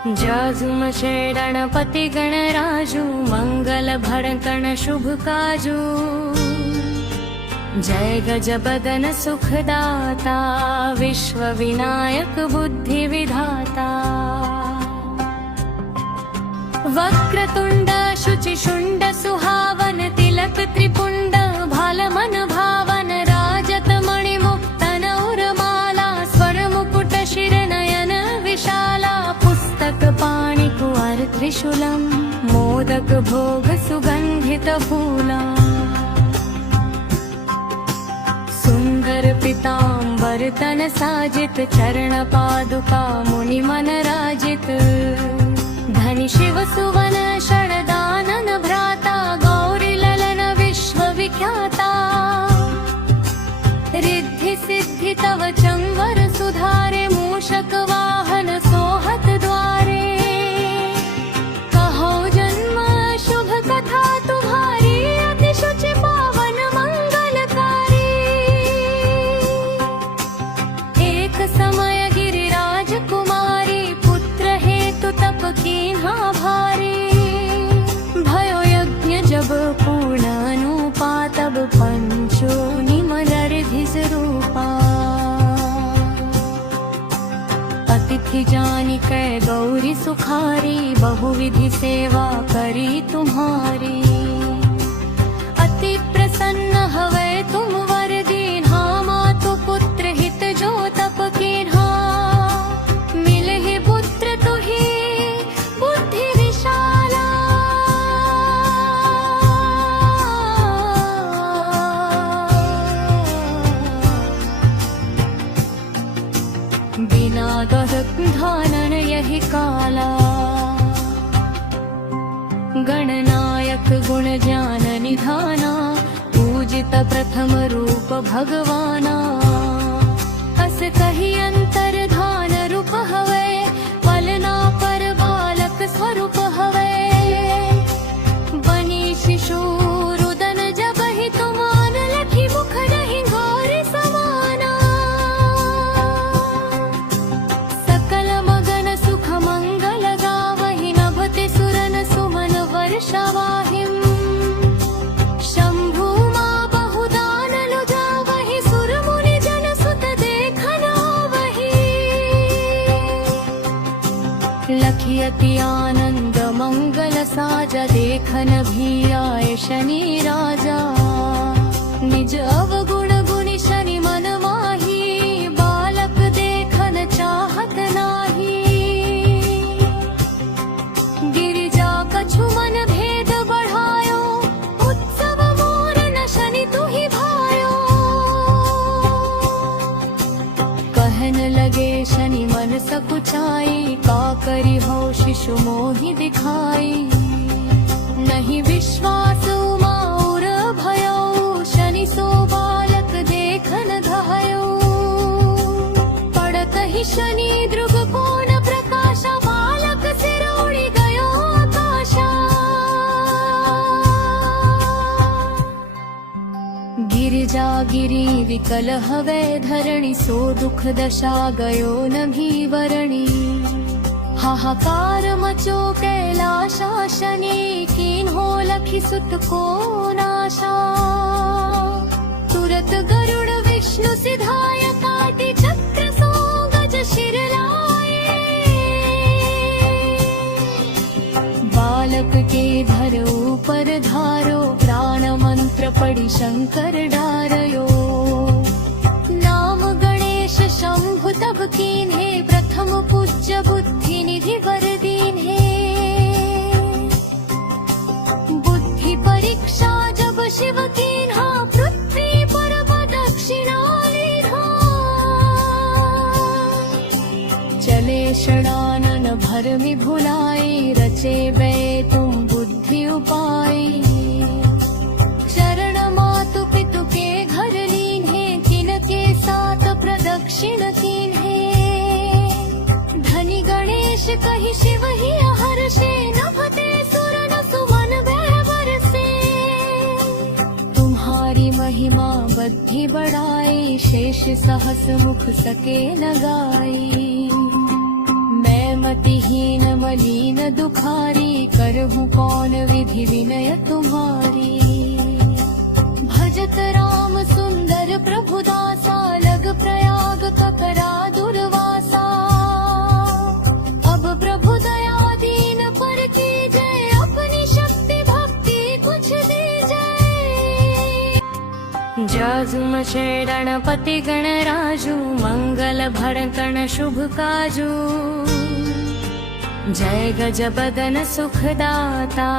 जाजुमशे गणपति गणराजू मंगल भरणतण शुभ काजू। जय गजबदन सुखदाता विश्व विनायक बुद्धि विधाता। वक्रतुंड शुचिशुंड सुहावन तिलक त्रिपुंड भालमन भावन। राजत मणिमुक्तन उर्माला स्वर मुकुट शिर नयन विशाला। पुस्तक पाणि कुंवर त्रिशूलम मोदक भोग सुगंधित फूला। सुंदर पीतांबर तन साजित चरण पादुका मुनि मन राजित। धनि शिव सुवन षडदानन भ्राता गौरी ललन विश्व विख्याता। रिद्धि सिद्धि तव चंवर सुधारे मूषक वाहन सोहत द्वारे। कहो जन्म शुभ कथा तुम्हारी अति शुचि पावन मंगलकारी। एक समय गिरिराज कुमारी पुत्र हेतु तप कीन्हा भारी। भयो यज्ञ जब पूर्ण अनुपा तब पंचो निमलरिधि रूपा। अतिथि जानि कै गौरी सुखारी बहुविधि सेवा करी तुम्हारी। अति प्रसन्न हवै तुम वर दीन्हा मातु पुत्र हित जो तप कीन्हा। मिलहि पुत्र तुहि बुद्धि विशाला। बिना गहधानन यही काला। गणनायक गुण ज्ञान निधाना पूजित प्रथम रूप भगवाना। अस कही अंतर धान रूप हवै पलना पर बालक स्वरूप हवै। बनी शिशु रुदन जब ही तुमान लखी मुख नहीं गौरी समाना। सकल मगन सुख मंगल गावहि नभते सुरन सुमन वर्षावाहिम। शंभु मां बहुदान लुजावहि सुर मुनि जन सुत देखन आवहि। लखी अति आनंद मंगल साजा देखन भी आए शनि राजा। निज अवगुण गुणि शनि मन माही बालक देखन चाहत नाही। गिरिजा कछु मन भेद बढ़ायो उत्सव मोर न शनि तुहि भायो। कहन लगे शनि मन सकुचाई का करी हो शिशु मोहि दिखाई। नहीं विश्वास उमाउर भयो शनि सो बालक देखन धायो। पड़त ही शनि दृग कोन प्रकाशा बालक सिर उड़ी गयो आकाशा। गिरिजा गिरी विकल हवै धरणी सो दुख दशा गयो नभी वरणी। हाहाकार मचो कैलाशा शनि कीन्हो लखी सुत को नाशा। तुरत गरुड़ विष्णु सिधाय काटी चक्र सो गज शिर लाए। बालक के धर ऊपर धारो प्राण मंत्र पढ़ी शंकर डारयो। नाम गणेश शंभु तब कीन्हे प्रथम पूज्य बुद्धि निधि वर दीन्हे। बुद्धि परीक्षा जब शिव कीन्हा पृथ्वी पर दक्षिणा लीन्हा। चले षडानन भरमि भुलाई रचे बै तुम बुद्धि उपाय। चरण मातु पितु के घर लीन्हे तिनके साथ प्रदक्षिण कीन्हे। धनि गणेश कहि शिव ही हर्षे नभते सुरन सुमन भय बरसे। तुम्हारी महिमा बुद्धि बढ़ाई शेष सहस मुख सके न गाई। मैं मतिहीन मलिन दुखारी, करहूँ कौन विधि विनय तुम्हारी। भजत राम सुंदर प्रभु दासा, लग प्रयाग ककरा दुर्वासा। अब प्रभु दया दीन पर कीजय, अपनी शक्ति भक्ति कुछ दीजय। जाजू मचे गणपति गणराजू, मंगल भड़कन शुभ काजू। जय गजबदन सुखदाता,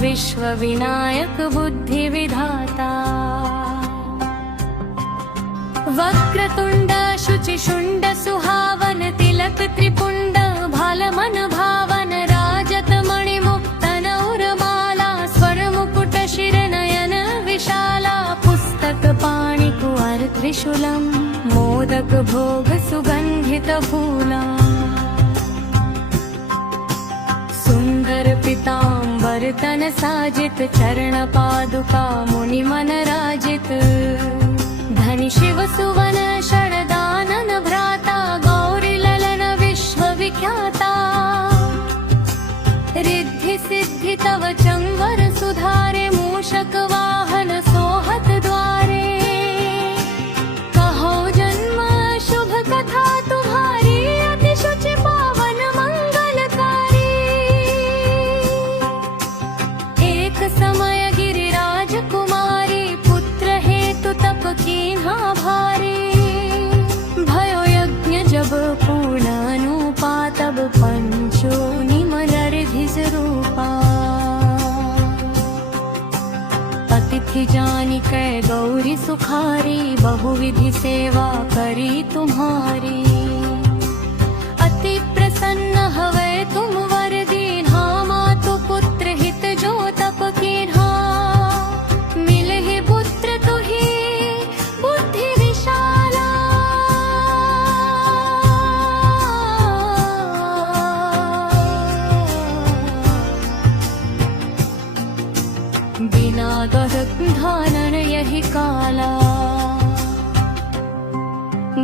विश्व विनायक बुद्धि विधाता। वक्रतुंड शुचिशुंड सुहावन, तिलक त्रिपुंड भाल मन भावन। राजत मणिमुक्तन उर्माला, स्वर मुकुट शिर नयन विशाला। पुस्तक पाणि कुंवर त्रिशूलम, मोदक भोग सुगंधित फूला। सुंदर पीतांबर तन साजित, चरण पादुका मुनि मन राजित। धनि शिव सुवन षडदानन भ्राता, गौरी ललन विश्व विख्याता। रिद्धि सिद्धि तव चंवर सुधारे, मूषक वाहन सोहत द्वारे। कहो जन्म शुभ कथा तुम्हारी, अति शुचि पावन मंगलकारी। एक समय गिरिराज कुमारी, पुत्र हेतु तप कीन्हा भारी। भयो यज्ञ जब पूर्ण अनुपा, तब पंचो निमलर्धिज रूपा। अतिथि जानिकै गौरी सुखारी, बहुविधि सेवा करी तुम्हारी। अति प्रसन्न हवै तुम वर दीन्हा, मातु पुत्र हित जो तप कीन्हा। मिलहि पुत्र तुहि बुद्धि विशाला, बिना गहधानन यहि काला।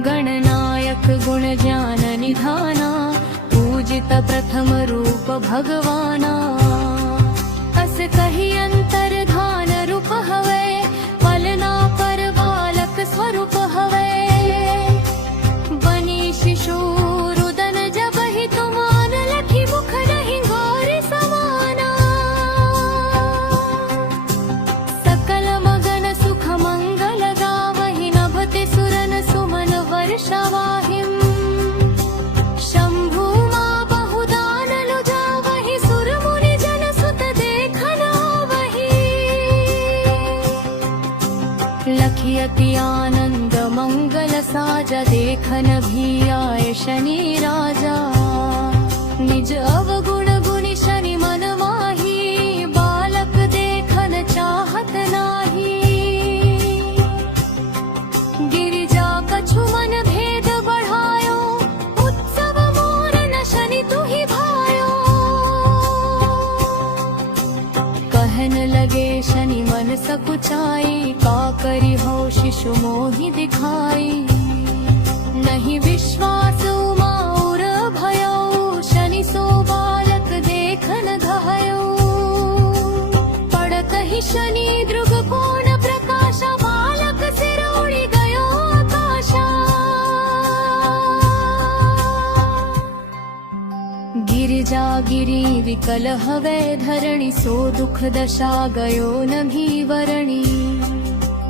गणनायक गुण ज्ञान निधाना, पूजित प्रथम रूप भगवाना। अस कहि अंतर धान रूप हवै, पलना पर बालक स्वरूप हवै। बनी शिशु रुदन जबहि तुमान, लखि मुख नहीं गौरी समाना। सकल मगन सुख मंगल गावहि, नभते सुरन सुमन वर्षवाहिम्। शंभु मां बहुदान लुजावहि, सुर मुनि जन सुत देखन आवहि। लखि अति आनंद मंगल साजा, देखन भी आए शनि राजा। निज अवगुण गुणि शनि मन माही, बालक देखन चाहत नाही। गिरिजा कछु मन भेद बढ़ायो, उत्सव मोर न शनि तुहि भायो। कहन लगे शनि मन सकुचाई, का करि हो शिशु मोहि दिखाई। नहीं विश्वास उमा और भयो, शनि सो बालक देखन घायो। पड़त ही शनि दृग कोण प्रकाशा, बालक सिर उड़ि गयो आकाशा। गिरिजा गिरी विकल हवै धरणी, सो दुख दशा गयो न भीवरणी।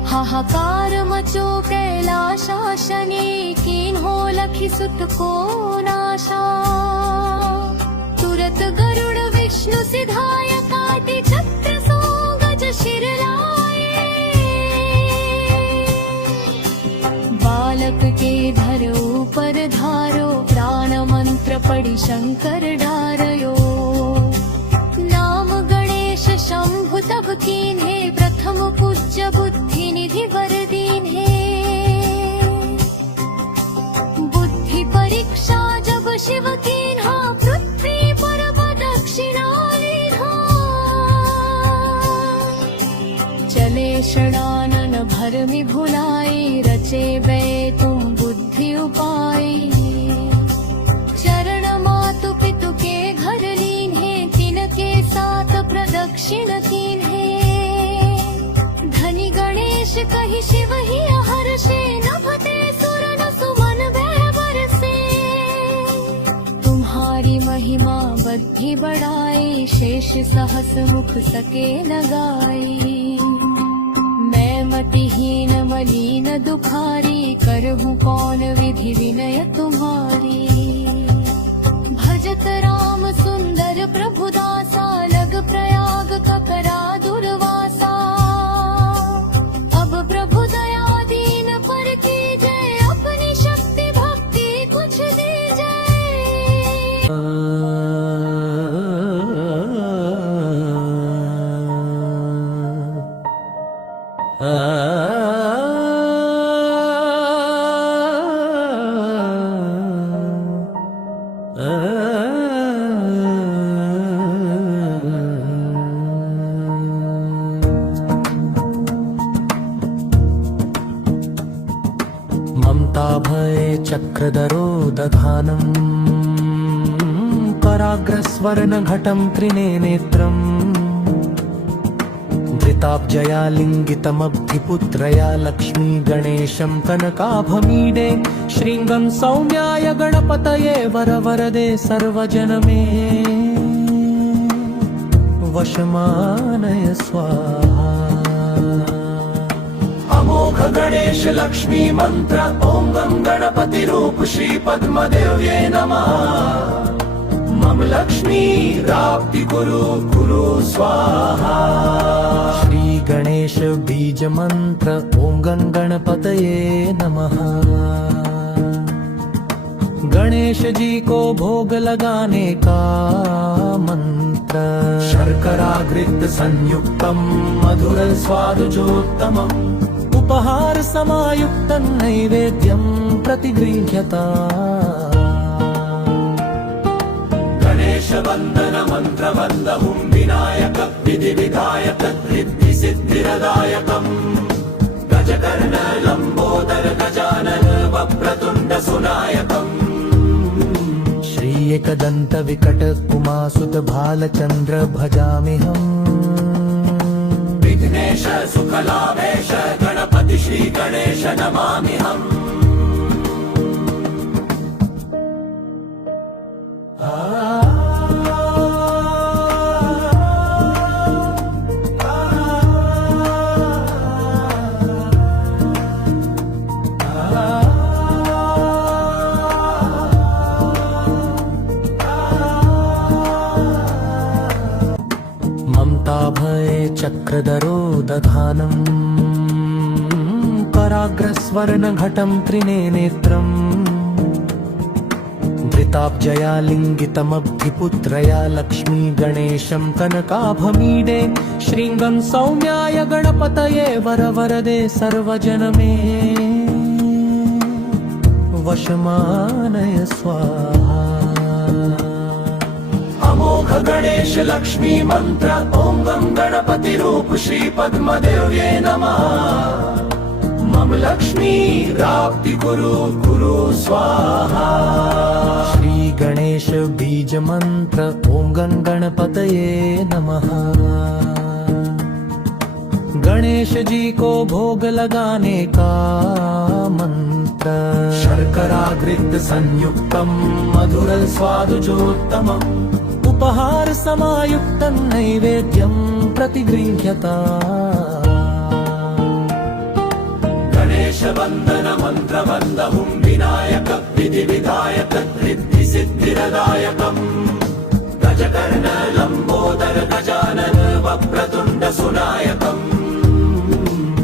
हाहाकार मचो कैलाशा, शनि कीन्हो लखि सुत को नाशा। तुरत गरुड़ विष्णु सिधाय, काटि चक्र सो गज शिर लाए। बालक के धर ऊपर धारो, प्राण मंत्र पढ़ि शंकर डारयो। नाम गणेश शंभु तब कीन्हे, प्रथम पूज्य बुद्धि निधि वर दीन्हे। बुद्धि परीक्षा जब शिव कीन्हा, पृथ्वी पर प्रदक्षिणा लीन्हा। चले षडानन भरमि भुलाई, रचे बै तुम बुद्धि उपाय। चरण मातु पितु कही शिव ही हर्षे, नभते सुर न सुमन वह बरसे। तुम्हारी महिमा बद्धी बढ़ाई, शेष सहस मुख सके न गाई। मैं मतिहीन मलिन दुखारी, करहूँ कौन विधि विनय तुम्हारी। भजत राम सुंदर प्रभु दासा, लग प्रयाग ककरा दुर्वासा। अब प्रभु दया दीन पर कीजय, अपनी शक्ति भक्ति कुछ दीजय। ममताभये चक्रधरो दधानम्, कराग्रस्वर्णघटं त्रिनेत्रम्। धृताब्जया लिङ्गितमब्धिपुत्रया, लक्ष्मी गणेशं कनकाभमीडे। श्रीङ्गं सौम्याय गणपतये, वरवरदे सर्वजनमे। वशमानय स्वाहा। अमोघ गणेश लक्ष्मी मंत्र, ओं गं गणपति रूप श्री पद्मदेव्ये नमः। मम लक्ष्मी प्राप्ति कुरु कुरु स्वाहा। श्री गणेश बीज मंत्र, ओं गं गणपतये नमः। गणेश जी को भोग लगाने का मंत्र। शर्करा घृत संयुक्तम, मधुर स्वादुजोत्तमम्। उपहार समायुक्तं नैवेद्यं प्रतिगृह्यता। गणेश वंदन मंत्र वंदहुं, विनायक विधि विधायक, रिद्धि सिद्धिरदायकम्। गजकर्ण लंबोदर गजानन, वक्रतुंड सुनायकम्। श्री एकदंत विकट उमासुत भालचंद्र भजाम्यहम्। विघ्नेश सुखलाभेश, गणपति श्री गणेश नमाम्यहम्। ममताभये चक्रधरो दधानम्, कराग्रस्वर्णघटं त्रिनेत्रम्। धृताब्जया लिङ्गितमब्धिपुत्रया, लक्ष्मी गणेशं कनकाभमीडे। श्रीङ्गं सौम्याय गणपतये, वरवरदे सर्वजनमे। वशमानय स्वाहा। अमोघ गणेश लक्ष्मी मंत्र, ओं गं गणपति रूप श्री पद्मदेव्ये नमः। मम लक्ष्मी प्राप्ति कुरु कुरु स्वाहा। श्री गणेश बीज मंत्र, ओं गं गणपतये नमः। गणेश जी को भोग लगाने का मंत्र। शर्करा घृत संयुक्तम, मधुर स्वादुजोत्तमम्। उपहार समायुक्तं नैवेद्यं प्रतिगृह्यता। गणेश वंदन मंत्र वंदहुं, विनायक विधि विधायक, रिद्धि सिद्धिरदायकम्। गजकर्ण लंबोदर गजानन, वक्रतुंड सुनायकम्।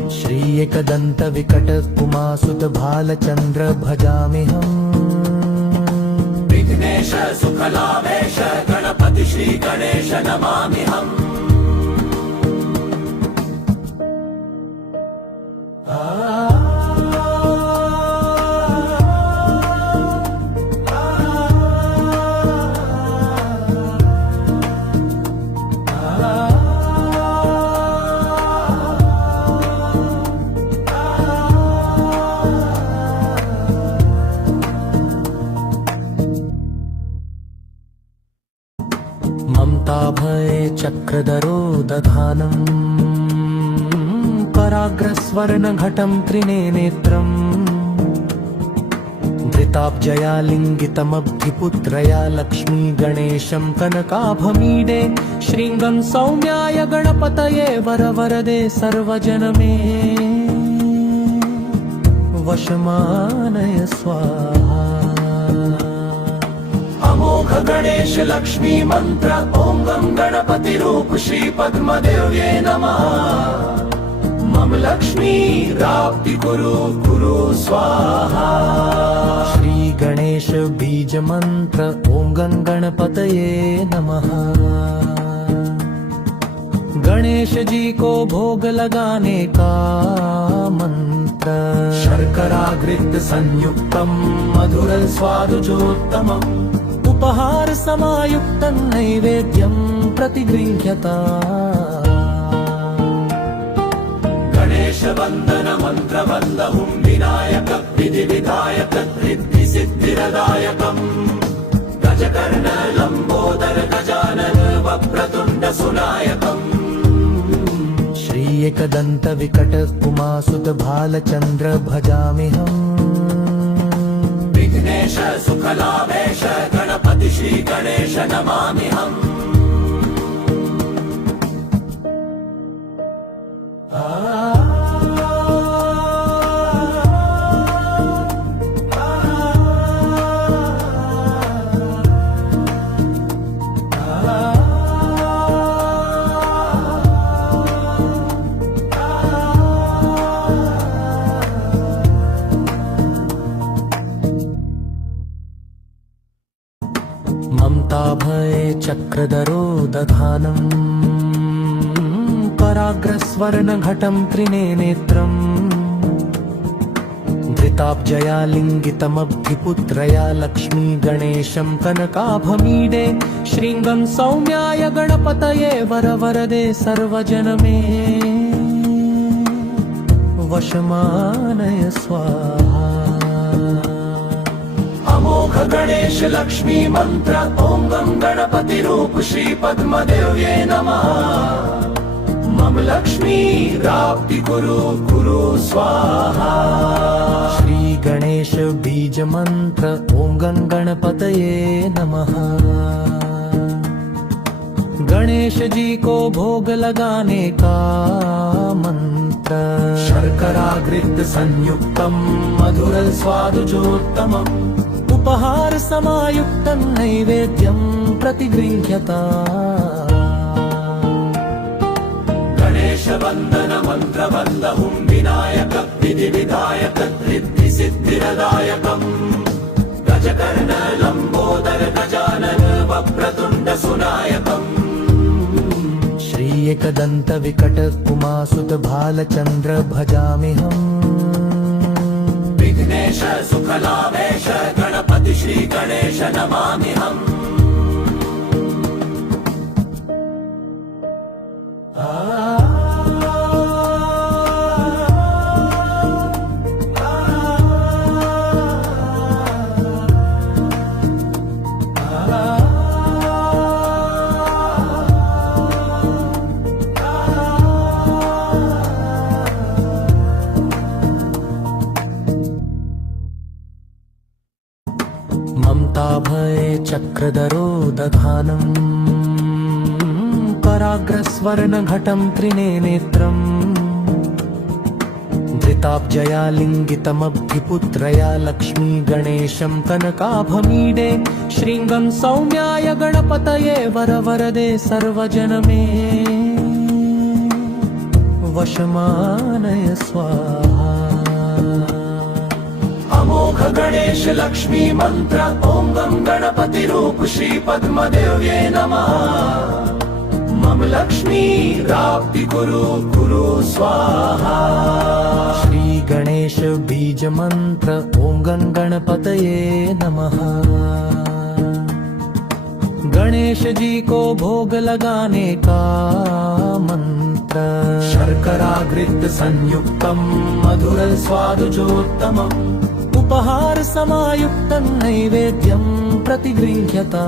श्री एकदंत विकट उमासुत भालचंद्र भजाम्यहम्। विघ्नेश सुखलाभेश, गणपति श्री गणेश नमाम्यहम्। ममताभये चक्रधरो दधानम्, कराग्रस्वर्णघटं त्रिनेत्रम् धृताब्जया लिङ्गितमब्धिपुत्रया लक्ष्मी गणेशं कनकाभमीडे श्रीङ्गं सौम्याय गणपतये वरवरदे सर्वजनमे वशमानय स्वाहा। अमोघ गणेश लक्ष्मी मंत्र ओं गं गणपति रूप श्री पद्मदेव्ये नमः। मम लक्ष्मी प्राप्ति कुरु कुरु स्वाहा। श्री गणेश बीज मंत्र ओं गं गणपतये नमः। गणेश जी को भोग लगाने का मंत्र शर्कराघृत संयुक्तम मधुर स्वादुचोत्तमम् उपहार समायुक्तं नैवेद्यं प्रतिगृह्यता। गणेश वंदन मंत्र वंदहुं विनायक विधि विधायक रिद्धि सिद्धिरदायकम् गजकर्ण लंबोदर गजानन वक्रतुंड सुनायकम्। श्री एकदंत विकट उमासुत भालचंद्र भजाम्यहम्। विघ्नेश सुखलाभेश गणपति श्री गणेश नमाम्यहम्। ममताभये चक्रधरो दधानम् कराग्रस्वर्णघटं त्रिनेत्रम् धृताब्जया लिङ्गितमब्धिपुत्रया लक्ष्मी गणेशं कनकाभमीडे श्रीङ्गं सौम्याय गणपतये वरवरदे सर्वजनमे वशमानय स्वाहा। अमोघ गणेश लक्ष्मी मंत्र ओं गं गणपति रूप श्री पद्मदेव्ये नमः। मम लक्ष्मी प्राप्ति कुरु कुरु स्वाहा। श्री गणेश बीज मंत्र ओं गं गणपतये नमः। गणेश जी को भोग लगाने का मंत्र शर्कराघृत संयुक्तम मधुर स्वादुचोत्तमम् उपहार समायुक्तं नैवेद्यं प्रतिगृह्यता। गणेश वंदन मंत्र वंदहुं विनायक विधि विधायक रिद्धि सिद्धिरदायकम् गजकर्ण लंबोदर गजानन वक्रतुंड सुनायकम्। श्री एकदंत विकट उमासुत भालचंद्र भजाम्यहम्। विघ्नेश सुखलाभेश गणपति श्री गणेश नमाम्यहम्। ममताभये चक्रधरो दधानम् कराग्रस्वर्णघटं त्रिनेत्रम् धृताब्जया लिङ्गितमब्धिपुत्रया लक्ष्मी गणेशं कनकाभमीडे श्रीङ्गं सौम्याय गणपतये वरवरदे सर्वजनमे वशमानय स्वाहा। अमोघ गणेश लक्ष्मी मंत्र ओं गं गणपति रूप श्री पद्मदेव्ये नमः। मम लक्ष्मी प्राप्ति कुरु कुरु स्वाहा। श्री गणेश बीज मंत्र ओं गं गणपतये नमः। गणेश जी को भोग लगाने का मंत्र शर्कराघृत संयुक्तम मधुर स्वादुचोत्तमम् उपहार समायुक्तं नैवेद्यं प्रतिगृह्यता।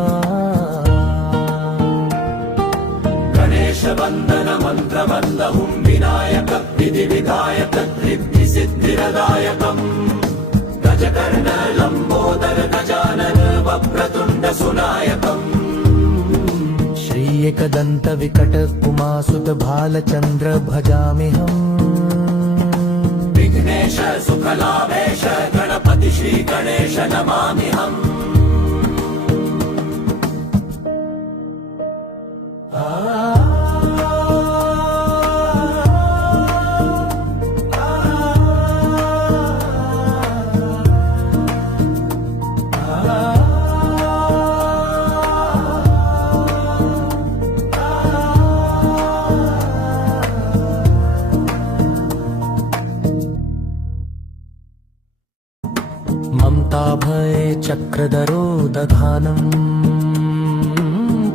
गणेश गणेशवन्दन मन्त्रवन्दहुं विनायक विधिविधायक सिद्धिरदायकम् गजकर्ण लम्बोदर गजानन वक्रतुण्ड सुनायकम् श्री एकदन्त विकट उमासुत भालचन्द्र भजाम्यहम् विघ्नेश सुखलाभेश गणपति श्री गणेश नमाम्यहम् ममताभय चक्रधरो दधानम्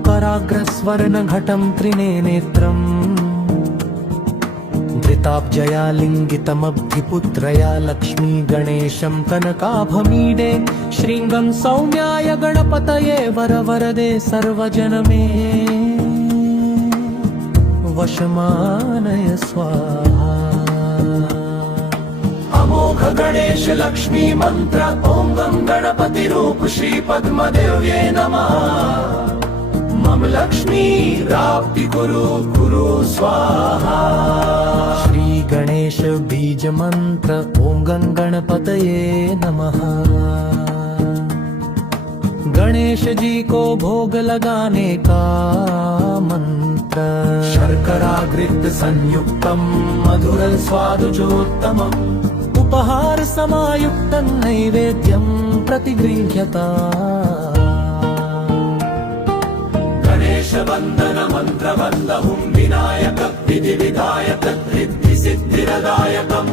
कराग्रस्वर्णघटं त्रिनेत्रम् धृताब्जया लिङ्गितमब्धिपुत्रया लक्ष्मी गणेशं कनकाभमीडे श्रीङ्गं सौम्याय गणपतये वरवरदे सर्वजनमे वशमानय स्वाहा अमोघ गणेश लक्ष्मी मंत्र ओं गं गणपति रूप श्री पद्मदेव्ये नमः मम लक्ष्मी प्राप्ति कुरु कुरु स्वाहा श्री गणेश बीज मंत्र ओं गं गणपतये नमः गणेश जी को भोग लगाने का मंत्र शर्करागृत संयुक्तम मधुर स्वादुचोत्तमम् उपहार समायुक्त नैवेद्यं प्रतिगृह्यता गणेश वन्दन मंत्र वन्दहुं विनायक विधिविधायक सिद्धिरदायकम्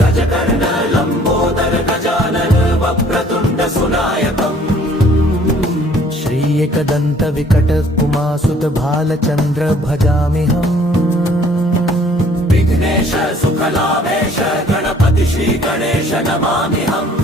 गजकर्ण लम्बोदर गजानन वक्रतुण्ड सुनायकम् श्री एकदन्त विकट उमासुत भालचन्द्र भजाम्यहम् विघ्नेश सुखलाभेश गणपति श्री गणेश नमाम्यहम्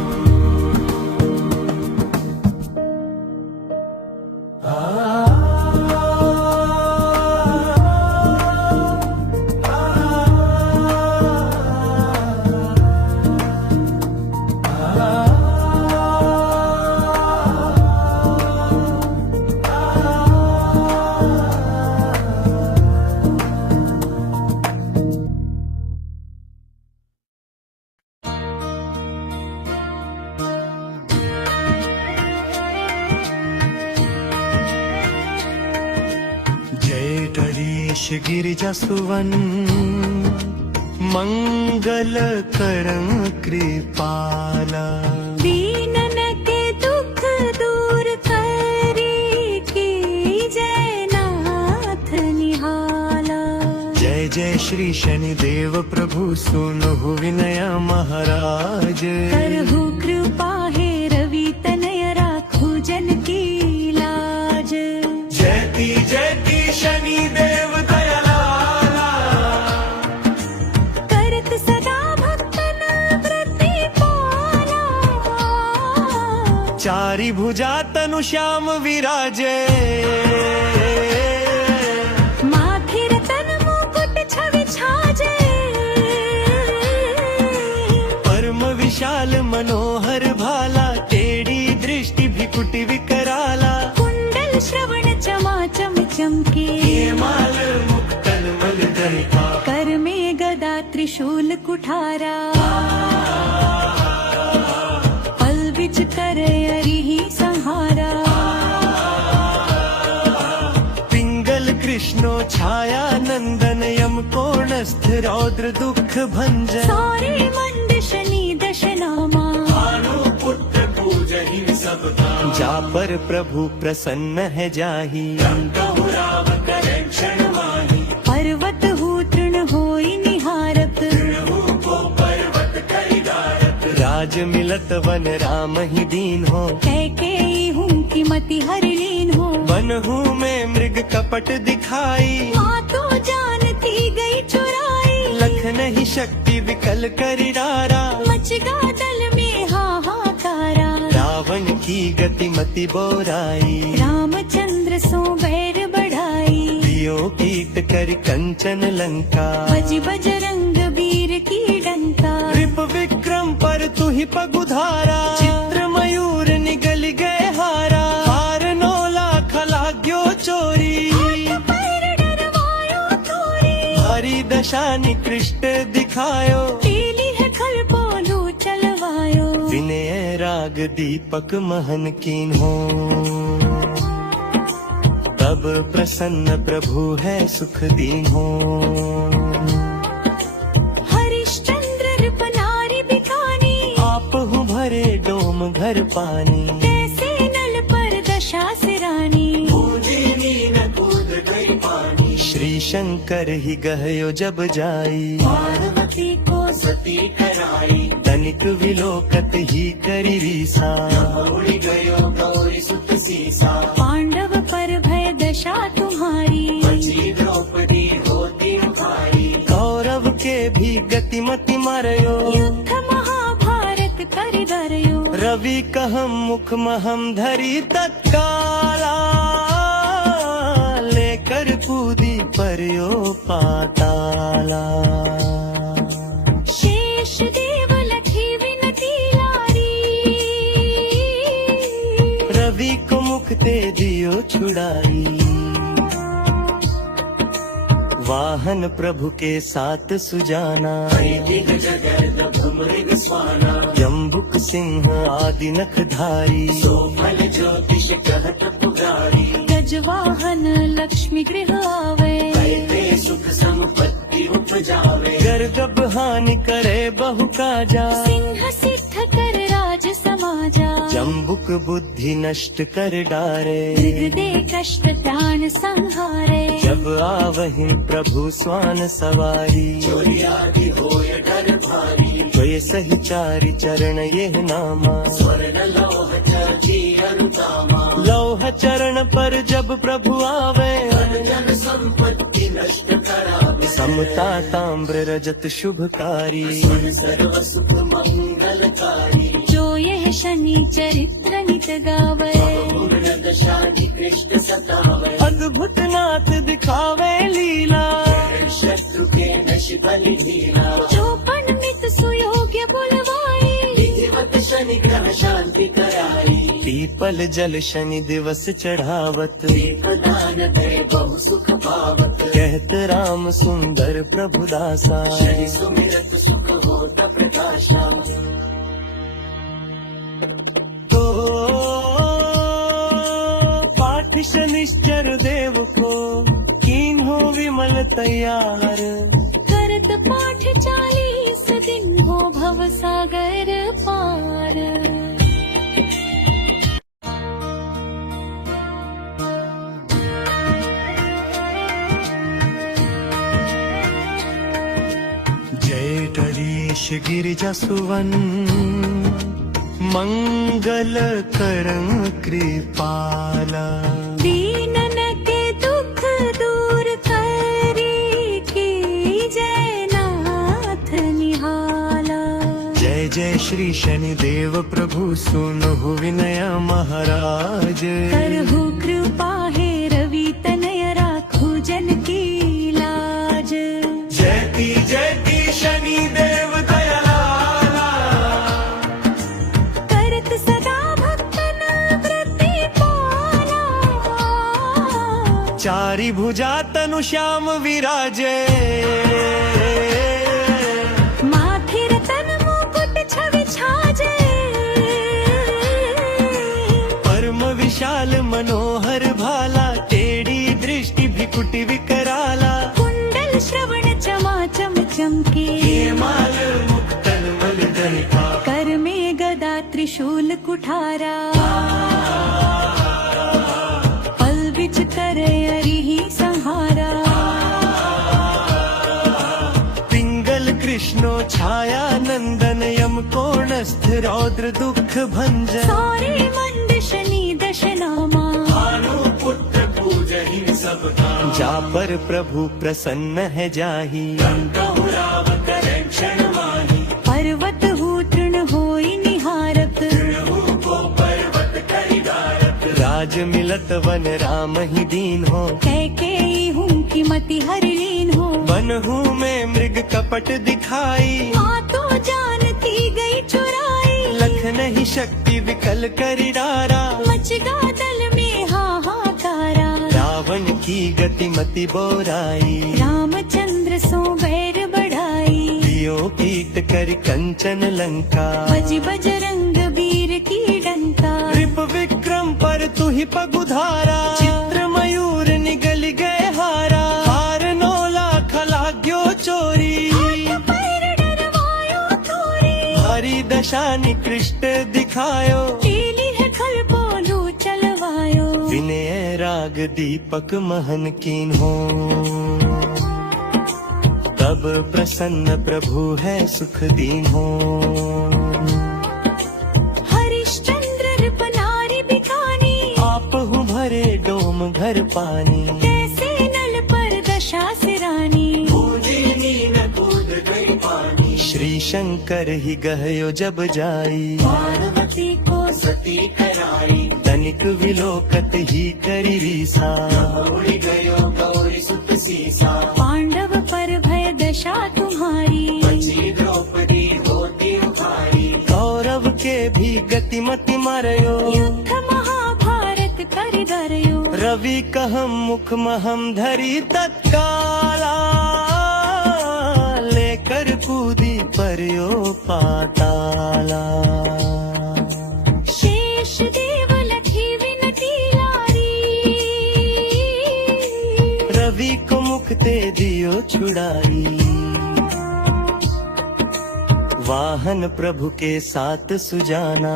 जय गणेश गिरिजा सुवन मंगल करं कृपाला दीनन के दुख दूर करे की जय नाथ निहाला जय जय श्री शनिदेव प्रभु सुनहु विनय महाराज करहु कृपा हे रवि तनय राखु जन की लाज जयति शनिदेव दयालाला करत सदा भक्तन प्रतिपाला चारि भुजा तनु श्याम विराजे माथे रतन मुकुट छवि छाजे परम विशाल मनोहर भाला टेढ़ी दृष्टि भिकुट विकराला कुंडल श्रवण चमा चम चमके माल मुक्तल मल दरिका कर में गदा त्रिशूल कुठारा पल बिच कर अरिहि संहारा पिंगल कृष्णो छाया नंदन यम कोणस्थ रौद्र दुख भंजन सारे मंड शनि दशनामा पुत्र पूजहि सब काम जा पर प्रभु प्रसन्न है जाहि कहु राम करे क्षण माहि पर्वत हु तृण होई निहारत को पर्वत करि डारत राज मिलत वन राम ही दीन हो कैकेयी हूँ की मति हर लीन हो बनहु में मृग कपट दिखाई माँ तो जानती गई चुराई लखन ही शक्ति विकल करि डारा मचगा दल में हाहाकारा रावण की गति मति बोराई रामचंद्र सो बैर बढ़ाई कियो कीट कर कंचन लंका। बज बजरंग वीर की डंका। रिप विक्रम पर तू ही पगुधारा, चित्र मयूर निगल गए हारा। हार नो लाख लाग्यो चोरी, पर डरवायो तोरी। हरी दशा निकृष्ट दिखायो। पीली है खल बोलू चलवायो। विनय राग दीपक महन कीन हो, तब प्रसन्न प्रभु है सुख दीन हो। हरिश्चंद्र नृप नारी बिकानी। आप हूँ भरे डोम घर पानी। कैसे नल पर दशा सिरानी। पूजिनी न कूद गई पानी। श्री शंकर ही गहयो जब जाई, पार्वती को सती कराई। तनिक विलोकत ही करी रीसा। उड़ी गयो गौरी सुत सीसा। पांडव पर भय दशा तुम्हारी। बची द्रौपदी होती भारी। कौरव के भी गतिमति मारयो, युद्ध महाभारत कर डरयो। रवि कहम मुख महम धरी तत्काला। लेकर कूदी परयो पाताला। शेष देव लखी विनती लारी। रवि को मुख ते दियो छुड़ाई। वाहन प्रभु के साथ सुजाना। दिग जगत भृग स्वाना। जम्बुक सिंह आदि नखधारी। सो फल ज्योतिष कहत पुजारी। गजवाहन लक्ष्मी गृह आवे। कहते सुख संपत्ति उपजावे। गर्दब हानि करे बहु काजा। सिंह सिद्ध कर राज समाजा। जम्बुक बुद्धि नष्ट कर डारे। मृग दे कष्ट प्राण संहारे। जब आवहि प्रभु स्वान सवारी। चोरी आदि होय डर भारी। तो ये सही चारि चरण ये नामा। स्वर्ण लौह चर्ची अनुतामा। लौह चरण पर जब प्रभु आवे। जन संपत्ति नष्ट करावे। समता ताम्र रजत शुभकारी। सर्व सुख मंगलकारी। जो यह शनि चरित्र नित गावे। पूर्ण दशा निकृष्ट सतावे। अद्भुत नाथ दिखावे लीला। शत्रु के नश बलि ढीला। जो पंडित सुयोग्य बुलवाई। विधिवत शनि ग्रह शांति कराई। पीपल जल शनि दिवस चढ़ावत। प्रदान दे बहु सुख पावत। कहत राम सुंदर प्रभु दासा। शनि सुमिरत सुख होत प्रकाशा। तो पाठ शनिश्चर देव को कीन हो विमल तैयार। करत पाठ 40 दिन हो भव सागर पार। जय टरीश गिरिजा सुवन, मंगल करं कृपाला। दीनन के दुख दूर करी। की जय नाथ निहाला। जय जय श्री शनिदेव प्रभु सुनहु विनय महाराज। करहु कृपा हे रवि तनय राखु जन की लाज। जयति शनिदेव दयाला। करत सदा भक्तन वृत्ति पाला। चारि भुजा तनु श्याम विराजे। माथे रतन मुकुट छवि छाजे। परम विशाल मनोहर भाला। टेढ़ी दृष्टि भिकुटि विकराला। कुंडल श्रवण चमाचम चमके। माल मुक्तन मल दरिका। कर में गदा त्रिशूल कुठारा। पल बिच करे अरिहि संहारा। पिंगल कृष्णो छाया नंदन यम कोणस्थ रौद्र दुख भंजन। सारे मंड शनि दशनामा। भानु पुत्र पूजहि सब काम। जा पर प्रभु प्रसन्न है जाहि। कहु राव करें क्षण माही। पर्वत हु तृण होई निहारत। प्रभु को पर्वत करि डारत। राज मिलत वन राम ही दीन हो। कैकेयी हूँ गतिमति हर लीन हो। बनहू में मृग कपट दिखाई, माँ तो जानती गई चुराई। लख नहीं शक्ति विकल करी डारा, मचगा दल में हाहाकारा। रावण की गतिमति बोराई, रामचंद्र सो बैर बढ़ाई। दियो पीट कर कंचन लंका, बज बजरंग वीर की डंका। रिप विक्रम पर तू ही पगुधारा, चित्र मयूर निगल गए हारा। हार नो लाख लाग्यो चोरी, पैर डरवायो थोरी। हरी दशा निकृष्ट दिखायो, लीली है खल बोलू चलवायो। विनय राग दीपक महन कीन हो, तब प्रसन्न प्रभु है सुख दीन हो। हरिश्चंद्र नृप नारी बिकानी, आप हूँ भरे डोम घर पानी, कैसे नल पर दशा सिरानी। श्री शंकर ही गहयो जब जाई, पार्वती को सती कराई, तनिक विलोकत ही करी रीसा। उड़ी गयो गौरी सुत सीसा। पांडव पर भय दशा तुम्हारी, बची द्रौपदी होती उभारी। कौरव के भी गतिमति मारयो, युद्ध महाभारत कर डरयो। रवि कहम मुख महम धरी तत्काला, लेकर कूदी परयो पाताला। शेष देव लखी विनती लारी, रवि को मुख ते दियो छुड़ाई। वाहन प्रभु के साथ सुजाना,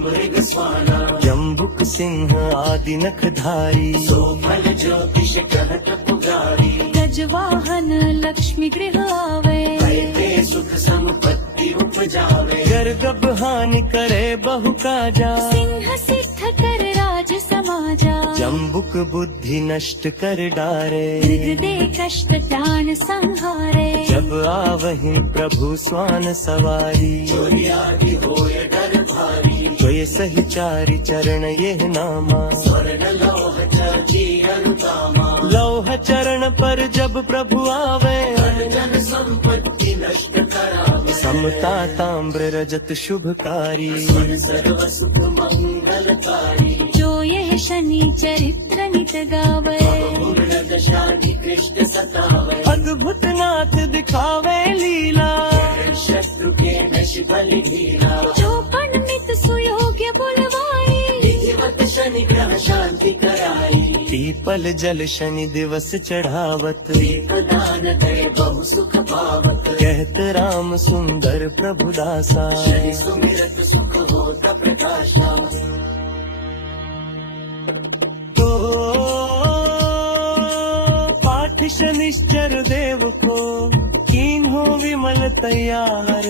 मृग स्वाना। जम्बुक सिंह आदि नखधारी, सोफल ज्योतिष कहत पुजारी। गजवाहन लक्ष्मी गृह आवे। ते सुख संपत्ति उपजावे। गर्गब हानि करे बहु काजा, सिंह सिद्ध कर राज समाजा। जम्बुक बुद्धि नष्ट कर डारे, मृग दे कष्ट प्राण संहारे। जब आवहि प्रभु स्वान सवारी। चोरी आदि होय डर भारी। तो ये सही चारि चरण ये नामा, स्वर्ण लोह चर्ची अनुतामा। लौह चरण पर जब प्रभु आवे, जन संपत्ति नष्ट करावे। समता ताम्र रजत शुभकारी। सर्व सुख मंगलकारी। जो यह शनि चरित्र नित गावे। पूर्ण दशा कृष्ण सतावे। अद्भुत नाथ दिखावे लीला, शत्रु के नश बल ढीला। जो पंडित सुयोग्य बुलवाई। विधिवत शनि ग्रह शांति कराई। पीपल जल शनि दिवस चढ़ावत, प्रदान दे बहु सुख पावत। कहत राम सुंदर प्रभु दासा। शनि सुमिरत सुख होत प्रकाशा। तो पाठ शनिश्चर देव को, कीन हो विमल तैयार।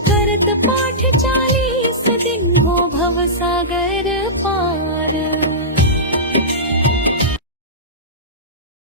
करत पाठ 40 दिन हो भव सागर पार।